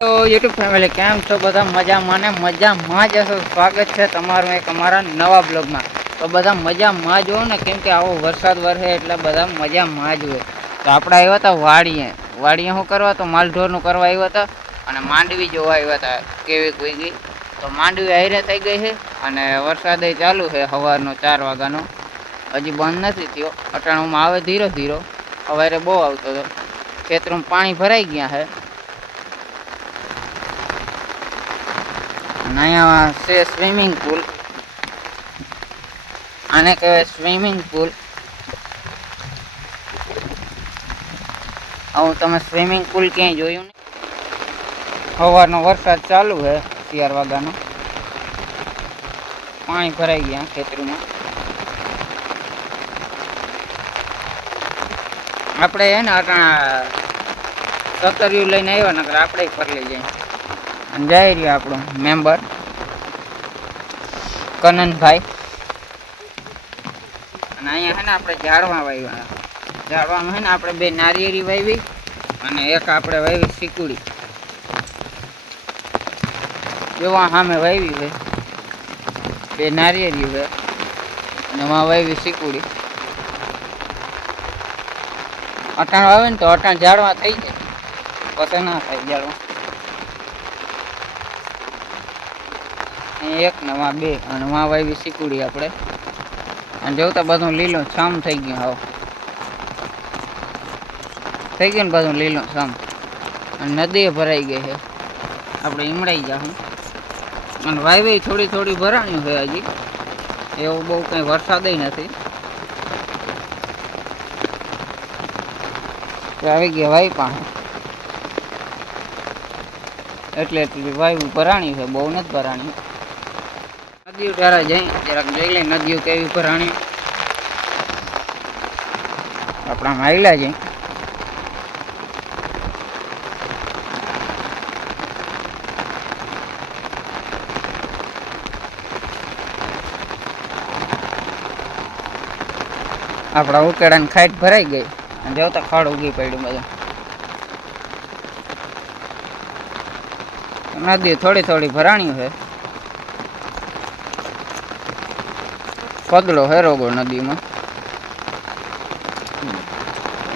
તો YouTube family કેમ છો બધા? મજામાં ને મજામાં જ હશો? સ્વાગત છે તમારું એક અમારા નવા બ્લોગમાં. તો બધા મજામાં જ ને? કેમ કે આવો વરસાદ વરસે એટલે બધા મજામાં જ હોય. તો આપણે આવ્યા હતા વાડીએ. વાડીએ શું કરવા તો? માલઢોરનું કરવા આવ્યા હતા અને માંડવી જોવા આવ્યા હતા. કેવી કોઈ ગઈ? તો માંડવી આયરે થઈ ગઈ છે અને વરસાદ ચાલુ છે સવારનો ચાર વાગ્યાનો. હજી બંધ નથી થયો. અટાણુમાં આવે ધીરો ધીરો. સવારે બહુ આવતો હતો. ખેતરમાં પાણી ભરાઈ ગયા છે. અને અહીંયા છે સ્વિમિંગ પુલ આને કહેવાય સ્વિમિંગ પુલ આવું તમે સ્વિમિંગ પુલ ક્યાંય જોયું નહીં સવારનો વરસાદ ચાલુ છે ચાર વાગ્યાનો પાણી ભરાઈ ગયા ખેતરમાં. આપણે હે ને અટાણા સત્તરિયું લઈને આવ્યા નકર આપણે ફરી લઈ અને જઈ રહ્યો આપણો મેમ્બર કનનભાઈ. અને અહીંયા છે ને આપણે ઝાડવા વાવ્યા ઝાડવામાં છે ને આપણે બે નારિયેરી વાવી અને એક આપણે વાવી સિકુડી. જોવા સામે વાવી હોય બે નારિયેરી હોય અને એમાં વાવી સિકુડી. અટાણ વાવે ને તો અટાણ ઝાડવા થઈ જાય. પછી ના થાય ઝાડવા. એક ને વા બે. અને વા વાવી શીકુડી આપણે. અને જોતા બધું લીલો છામ થઈ ગયું હાવ. થઈ ગયું ને બધું લીલો છામ. અને નદી ભરાઈ ગઈ છે. આપણે ઈમડાઈ જાઉં અને વાવી થોડી થોડી ભરાણી છે હજી. એવું બહુ કંઈ વરસાદય નથી. આવી ગયા વાઈ પાસે. એટલે એટલી વાયુ ભરાણી છે, બહુ નથી ભરાણી. નદીઓ ત્યારે જઈ જરાક જોઈ લઈ નદીઓ કેવી ભરાણી આપણા માયલા જઈ આપણા ઉકેડાની ખાઈટ ભરાઈ ગઈ, અને જોતા ખડ ઉગી પડ્યું બધું. નદી થોડી થોડી ભરાણી છે કદડો હે રોગો નદીમાં.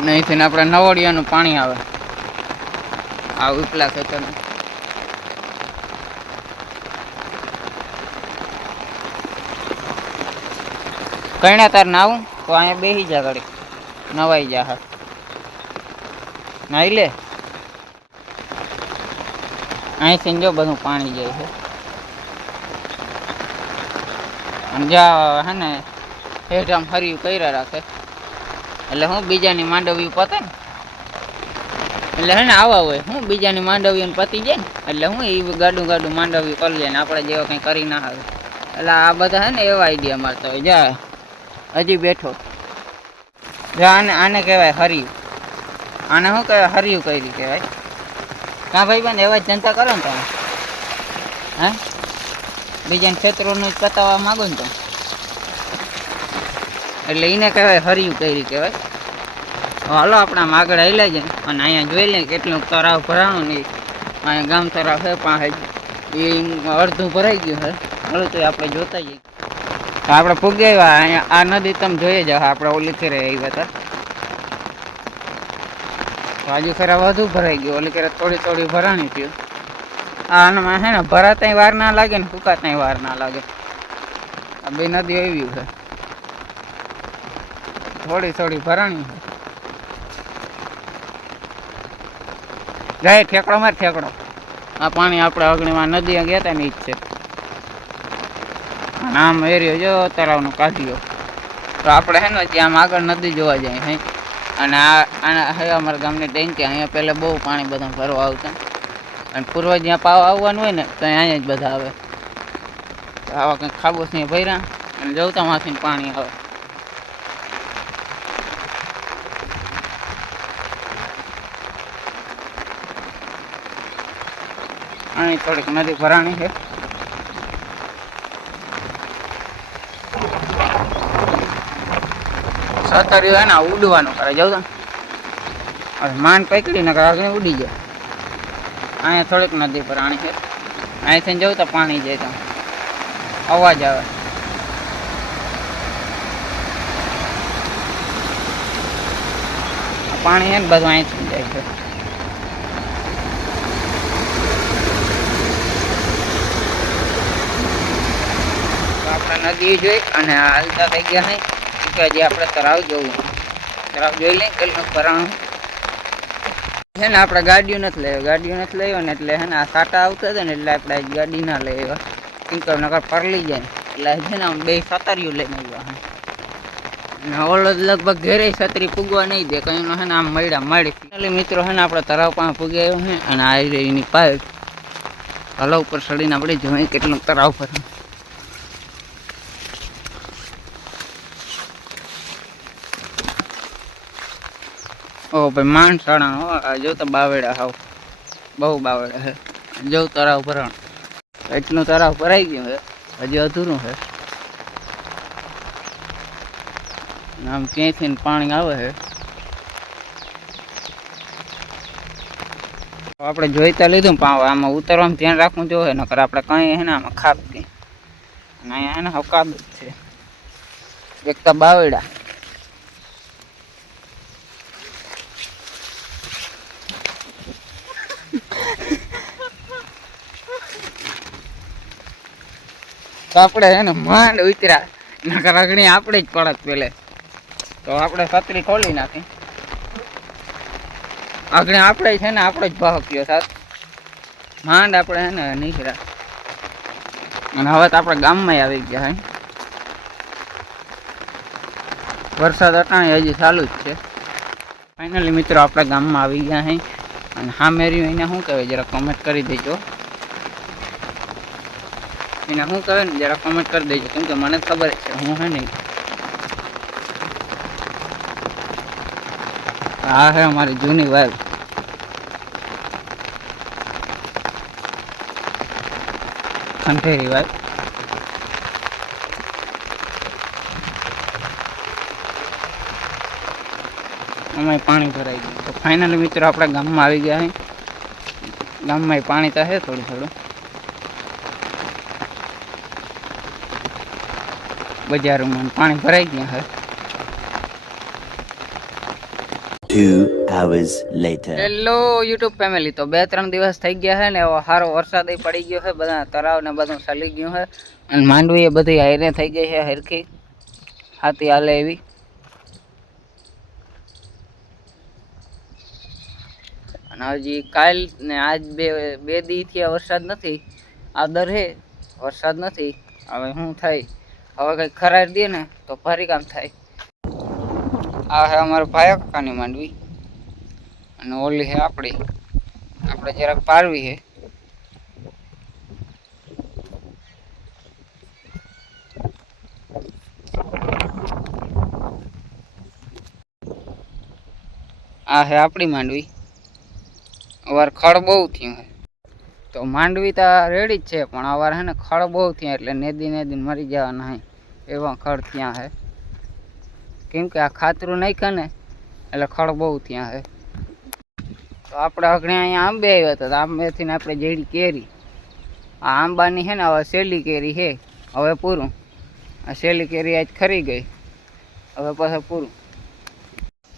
નહીંથી આપણે નવડિયાનું પાણી આવે. આ ઉપલા ખેતરનું. કઈના તાર નાવું તો અહીંયા બેસી જા ઘડી નવાઈ જા હા. નાઈ લે. અહીંથી જો બધું પાણી જાય છે. અને જ્યાં હે ને હેઠ આમ હરિયું કર્યા રાખે. એટલે હું બીજાની માંડવી પતે ને. એટલે હે ને, આવા હોય. હું બીજાની માંડવી પતી જાય ને. એટલે હું એ ગાડું ગાડું માંડવી કરી જાય ને આપણે જેવા કંઈ કરી ના આવે. એટલે આ બધા હે ને, એવા આઈડિયા મારતા હોય. જા, હજી બેઠો. જા, આને આને કહેવાય હર્યું. આને શું કહેવાય? હરિયું કરી કહેવાય? કાં ભાઈ બેન એવા જ જનતા કરો ને તમે? હે? બીજાને ક્ષેત્રોનું જ પતાવવા માગો ને તો. એટલે એને કહેવાય હરિયું કરી કહેવાય. હાલો, આપણા માગળ આગળ છે અને અહીંયા જોઈ લઈએ કેટલું તરાવ ભરાણું નહીં અહીંયા ગામ તરાવ છે પાસે એ અડધું ભરાઈ ગયું છે. હાલો, તો આપણે જોતા જઈએ. આપણે પૂગી આવ્યા. અહીંયા આ નદી તમે જોઈએ જાઓ આપણે ઓલી ખેરે આવ્યા હતા. હાજુ હજુ વધુ ભરાઈ ગયું, ઓલી ખેરે થોડી થોડી ભરાણી થયું. આમાં છે ને ભરાતાય વાર ના લાગે ને ફૂકાતાય વાર ના લાગે. આ બે નદી આવી છે. થોડી થોડી ભરાણી જાય ઠેકડો માર ઠેકડો. આ પાણી આપણે અગ્નિમાં નદી ગયા હતા ને ઈ જ છે. અને આમ એરિયો જો તળાવનો કાઢ્યો. તો આપણે હે ને ત્યાં આગળ નદી જોવા જાય હે. અને આ આના હવે અમારા ગામની ટેન્કી અહીંયા પહેલાં બહુ પાણી બધા ભરવા આવતા. અને પૂર્વ જ્યાં પાવા આવવાનું હોય ને તો અહીંયા જ બધા આવે. આવા કંઈક ખાબોસ ને ભર્યા અને જવતા માંથી પાણી આવે. અહીં થોડીક નદી ભરાણી છે. સતર્યું એના ઉડવાનું કરે જવું માંડ પકડી ને આગળ ઉડી જાય. અહીંયા થોડીક નદી પર આણી છે. અહીંથી જવું તો પાણી જાય તો અવાજ આવે. પાણી છે ને બધું અહીંથી જાય છે. આપણે નદી જોઈ અને હાલતા થઈ ગયા નહીં. કે જે આપણે તળાવ જવું. તરાવ જોઈ લઈએ. કેટલું પરાણું. છે ને, આપણે ગાડીઓ નથી લેવા ગાડીઓ નથી લેવા ને એટલે હે ને, આ સાટા આવતા હતા ને એટલે આપણે ગાડી ના લઈ આવ્યા. કેમ નગર પરલી જાય એટલે છે ને, આમ બે સતારીઓ લઈને આવ્યા હે. ને ઓલો લગભગ ઘેરે છત્રી પૂગવા નહીં દે, કઈ હે ને, આમ મળ્યા મળી મિત્રો હે ને, આપણે તરાવ પાસે પૂગી આવ્યો છે અને આવી રહી એની પાઇપ. હલો ઉપર ચડીને આપણે જોઈએ કેટલું તરાવ પર ઓ ભાઈ માણસાણા હો જોતા બાવેડા હાવ. બહુ બાવેડા હે. જો તળાવ ભરણ. એટલું તળાવ ભરાઈ ગયું હે. હજી અધૂરું હે. આમ ક્યાંયથી પાણી આવે છે આપણે જોઈતા લીધું પાવ, આમાં ઉતરવામાં ધ્યાન રાખવું જોઈએ નકર આપણે કઈ હે આમાં ખાપ ગઈ અને અહીંયા હે ને હકાબ છે. એક તો બાવેડા તો આપણે હે ને માંડ ઉતર્યા. નકર અગણી આપણે જ પડત પેલે. તો આપણે છત્રી ખોલી નાખી. આગળ આપણે છે ને આપણે જ ભાવ સાથ માંડ આપણે છે ને નીકળ્યા. અને હવે તો આપણે ગામમાં આવી ગયા હે. વરસાદ અટાણે હજી ચાલુ જ છે. ફાઇનલી મિત્રો, આપણા ગામમાં આવી ગયા હે. અને હા મેર્યું એને શું કહેવાય? જરા કમેન્ટ કરી દેજો. એને શું કહેવાય ને જરા કમેન્ટ કરી દેજો કેમ કે મને ખબર જ છે હું હે નહીં આ હે અમારી જૂની વાઈફ ખંઠેરી વાઈફ અમે પાણી ભરાઈ ગયું તો ફાઇનલી મિત્રો આપણા ગામમાં આવી ગયા છે ગામમાં પાણી તો છે થોડું થોડું બજારોમાં પાણી ભરાઈ ગયા hours હેલો યુટ્યુબ ફેમિલી તો બે ત્રણ દિવસ થઈ ગયા છે ને એવો સારો વરસાદ પડી ગયો છે બધા તળાવ ને બધું ચાલી ગયું છે અને માંડવી એ બધી હાઈરે થઈ ગઈ છે હરખી. હાથી હાલે એવી. અને હજી કાલ ને આજ બે બે દીથી વરસાદ નથી. આ હે વરસાદ નથી. હવે શું થાય? હવે કંઈક ખરાર દે ને તો ફરી કામ થાય. આ હે અમારો ભાઈ કાકાની માંડવી. અને ઓલી હે આપણી આપણે જરાક પારવી હે. આ હે આપણી માંડવી. અવાર ખડ બહુ થયું છે તો માંડવી તો રેડી જ છે, પણ અવાર છે ને ખળ બહુ થયા એટલે નેદી નેદી મરી જવાના હે. એવા ખળ ત્યાં હે. કેમ કે આ ખાતરું નાખ્યા ને એટલે ખળ બહુ ત્યાં હે. તો આપણે અગણે અહીંયા આંબે આવ્યા હતા આંબેથી આપણે જેડી કેરી. આ આંબાની છે ને હવે શેલી કેરી છે હવે પૂરું. આ શેલી કેરી આજ ખરી ગઈ. હવે પાછા પૂરું.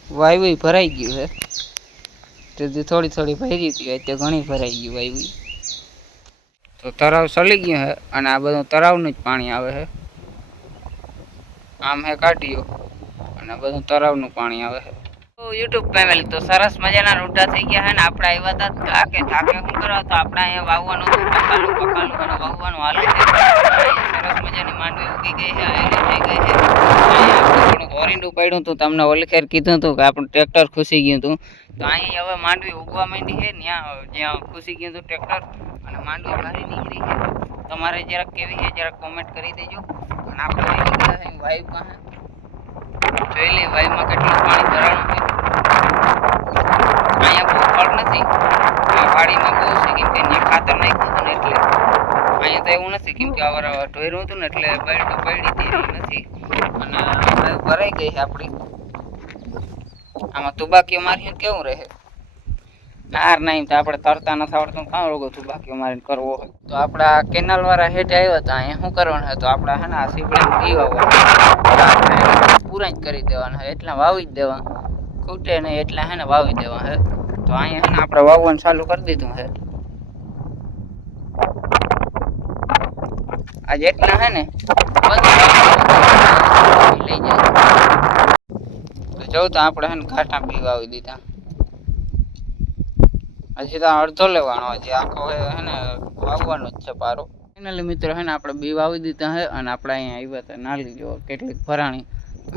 વાયવી ભરાઈ ગયું છે તેથી થોડી થોડી ભરી હતી તે ઘણી ભરાઈ ગયું વાયવી. તો તળાવ સળી ગયું છે અને આ બધું તળાવનું જ પાણી આવે છે આમ હે કાઢ્યો અને બધું તળાવનું પાણી આવે છે યુટ્યુબ ફેમિલી તો સરસ મજાના રૂટા થઈ ગયા છે ને આપણે આવ્યા હતા થાકે થાકે શું કરવા તો આપણે અહીંયા વાવવાનું હતું પકાલું પકાલું અને વાવવાનું હાલ સરસ મજાની માંડવી ઉગી ગઈ છે આયલી થઈ ગઈ છે થોડુંક ઓરિંડું હતું તમને ઓલખેર કીધું હતું કે આપણું ટ્રેક્ટર ખુશી ગયું હતું. તો અહીંયા હવે માંડવી ઉગવા માંડી છે ત્યાં જ્યાં ખુશી ગયું હતું ટ્રેક્ટર, અને માંડવી ભારી નીકળી છે તમારે જરાક કેવી છે જરાક કોમેન્ટ કરી દેજો. અને આપણે ગયા છે જોઈ લઈએ વાઈમાં કેટલું પાણી ભરાણું અહીંયા બહુ ફળ નથી. વાડીમાં બહુ છે, કેમ કે ખાતર નાખ્યું એટલે અહીંયા તો એવું નથી, કેમ કે ઢોર્યું હતું ને એટલે બળતું પડી હતી નથી. અને ભરાઈ ગઈ આપણી. આમાં તુબાકીઓ મારી કેવું રહે? નાર નહીં, તો આપણે તરતા નથી આવડતું કાં રોગો તુબાકીઓ મારીને કરવો હોય? તો આપણા કેનાલ વાળા હેઠે આવ્યા હતા, અહીંયા શું કરવાનું હતું આપણા હે ને, આ સીપડા પીવા પૂરા જ કરી દેવાના એટલા વાવી જ દેવા ખૂટે નહીં એટલા હે ને વાવી દેવા હે. તો અહીંયા હે ને આપણે વાવવાનું ચાલુ કરી દીધું હે. આ જેટલા હે ને લઈ જાય તો જોઉં તો આપણે હે ને ઘાટા બી વાવી દીધા. હજી તો અડધો લેવાનો હજી. આખો હે હે ને વાવવાનો જ છે પારો. ફાઇનલી મિત્રો હે ને આપણે બી વાવી દીધા હે અને આપણે અહીંયા આવ્યા હતા. નાલી જો કેટલીક ભરાણી.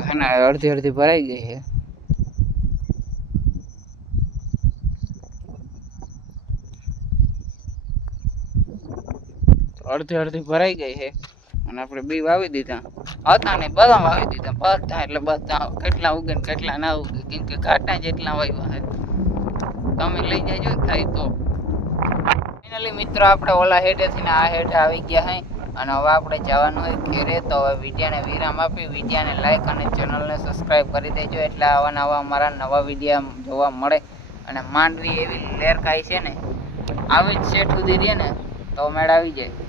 હે ને અડધી અડધી ભરાઈ ગઈ છે અડધી અડધી ભરાઈ ગઈ છે. અને આપણે બી વાવી દીધા. હતા ને બધા વાવી દીધા. બધા એટલે બધા કેટલા ઉગે ને કેટલા ના ઉગે. કેમ કે ઘાટા જેટલા વાવ્યા છે. તમે લઈ જાજો થાય તો. ફાઇનલી મિત્રો, આપણે ઓલા હેઠેથી ને આ હેઠે આવી ગયા હે. અને હવે આપણે જવાનું હોય ઘેરે. તો હવે વિડીયાને વિરામ આપી. વિડીયાને લાઈક અને ચેનલને સબસ્ક્રાઈબ કરી દેજો. એટલે આવા નવા અમારા નવા વિડીયા જોવા મળે. અને માંડવી એવી લેરકાઈ છે ને. આવી જ સેટ સુધી રહે ને, તો મેળ આવી જાય.